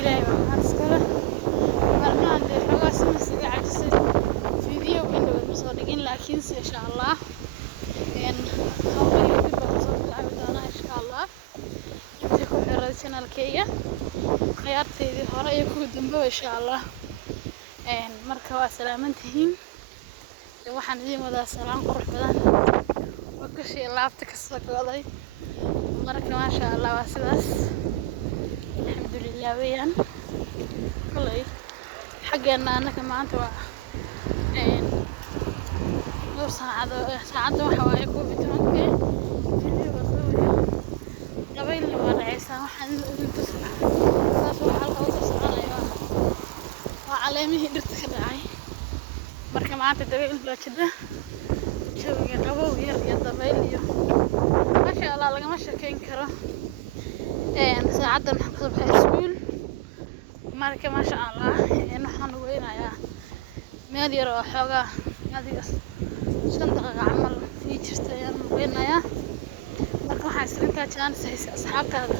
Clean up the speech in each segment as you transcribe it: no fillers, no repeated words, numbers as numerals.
إلهي وحنا سكله مرنا عند حواس مسجع عجز فيديو إنه المصورين لكن إن شاء الله إن هو يوتيوب بصور عودنا إن شاء الله يمسكوا حراسنا الكية خيارتي هراء يكون دمبه إن شاء الله إن مركوا سلامتهم waxaan idin wada salaam qurux badan oo ka shee laabta ka soo go'day marka ma sha Allah waa sidaas alxamdulillah weeyaan kulay xageena anaka maanta waa dhowr saacado waxa waaye ku bitoonke video soo qabayl waa dhacaysa waxaan idin tusaa saas waxa halka u soconayo waa caleemihii dhirta ka dhacay marka maanta dabayl baa jida jawiga qabow yar iyo dabayl iyo ma sha Allah lagama shakeyn karo saacadan waxa ka baxay iskuul marka ma sha Allah waxaan weynayaa meel yar oo xoogaa adiga 5 daqiiqo camal ii jirtay ayaan weynayaa marka waxaan isrintaa chance asxaabtaada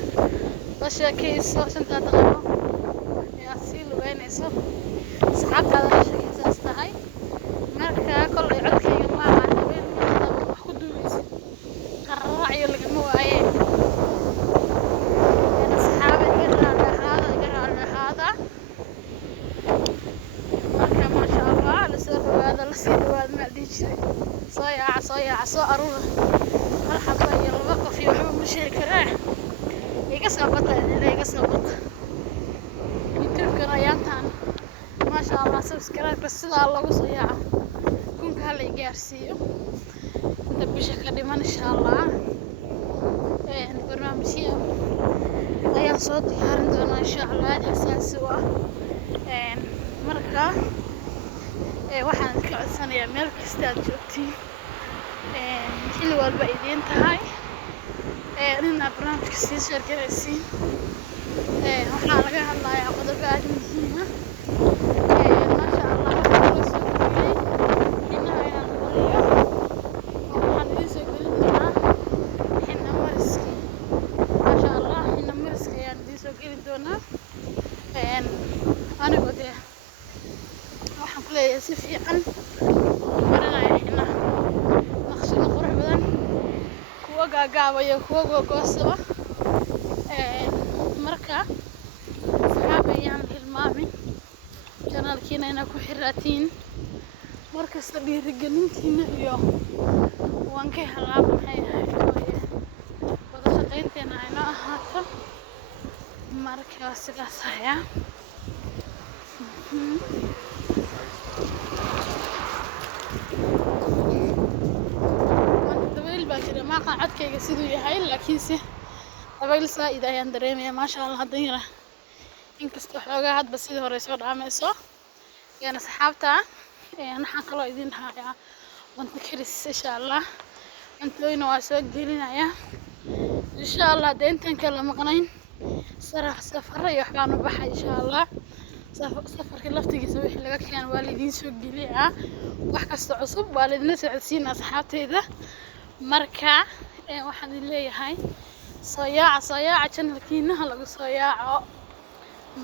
la sheekayso 5 daqiiqo yaa si lugeynayso asxaabtaada la sheekaysaas tahay marka kolay codkayga ma aha dabayl wax ku duubaysa qaraaciyo lagama waaye asxaabta iga raadahada marka ma sha Allah la soo dhawaada la sii dhawaad ma dhigi jiray soo yaaca soo aruura hal xabba iyo laba qof iyo waxba ma sheegi karaa iga soo bata youtube-kan ayaantaan ما شاء الله سبسكرايب بس هذا الله وصياعه كونك هلا يجارسيه انت بشكل ديمان ان شاء الله البرنامج ايان صوتي هارندونا ان شاء الله حساس هو مركا waxaan ka codsanayaa meel kasta aad joogtiin xilli walba idin tahay inna barnaamijka sii sheergaraysiin waxaa laga hadlayaa qodobo aad muhiim ah أنا قد waxaan ku leeyahay si fiican marinaya xina naqshada qurux badan kuwa gaagaabayo kuwa gogoosaba marka saxaabayaan hilmaamin channelkiina ina ku xiraatiin markasta dhiirigelintiina iyo waan ka helaa maxay wada shaqaynteena ayna ahaato marka sidaas ayaa dabayl baa jira ma aqaan codkayga siduu yahay laakiinse dabayl saa'id ayaan dareemayaa ma sha Allah haddana inkastoo xoogaa hadba sidii hore soo dhaamayso yana asxaabta waxaan kaloo idin hayaa cunto karis insha Allah cuntooyina waa soo gelinayaa insha Allah intaan kala maqnayn safar iyo waxbaan u baxay insha Allah safarka laftigiisa wixii laga keenay waa la idin soo geliyaa wax kasta cusub waa la idin socodsiinaa asxaabteyda marka waxaan idin leeyahay soo yaaca channelkiina lagu soo yaaco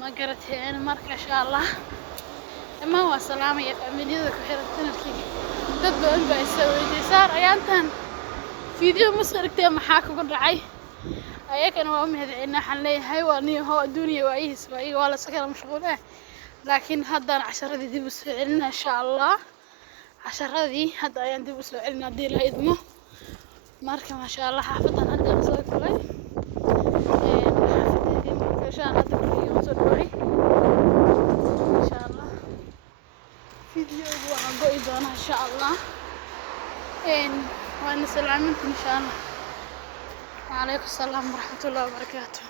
ma garateen marka insha Allah ama waa salaamaya familiyada ku xiran channelkiga dad badan baa soo weydiisay ayaantan video ma soo dhigtay maxaa kugu dhacay ayagana waa mahadcelina waxaan leeyahay waa niyaho adduuniya waayihiis waa la sakala mashquulay laakiin haddana casharadii dib u soo celinaa insha Allah casharadii hadda ayaan dib u soo celinaa hadii la idmo marka ma sha Allah xaafadan hadda soo kulay xaafadeedii marka insha Allah hadda ku soo dhaway insha Allah video waan go'i doonaa insha Allah waan salaaminta insha Allah وعليكم السلام ورحمة الله وبركاته.